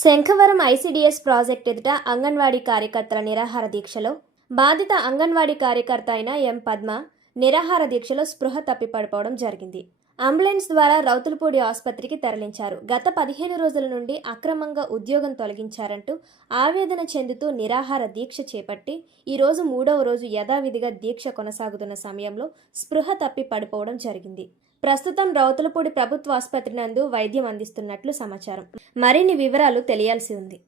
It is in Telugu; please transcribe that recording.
శంఖవరం ఐసీడీఎస్ ప్రాజెక్ట్ ఎదుట అంగన్వాడీ కార్యకర్తల నిరాహార దీక్షలో బాధిత అంగన్వాడీ కార్యకర్త అయిన ఎం పద్మ నిరాహార దీక్షలో స్పృహ తప్పి పడిపోవడం జరిగింది. అంబులెన్స్ ద్వారా రౌతులపూడి ఆసుపత్రికి తరలించారు. గత 15 రోజుల నుండి అక్రమంగా ఉద్యోగం తొలగించారంటూ ఆవేదన చెందుతూ నిరాహార దీక్ష చేపట్టి ఈరోజు 3వ రోజు యథావిధిగా దీక్ష కొనసాగుతున్న సమయంలో స్పృహ తప్పి పడిపోవడం జరిగింది. ప్రస్తుతం రౌతులపూడి ప్రభుత్వ ఆసుపత్రి నందు వైద్యం అందిస్తున్నట్లు సమాచారం. మరిన్ని వివరాలు తెలియాల్సి ఉంది.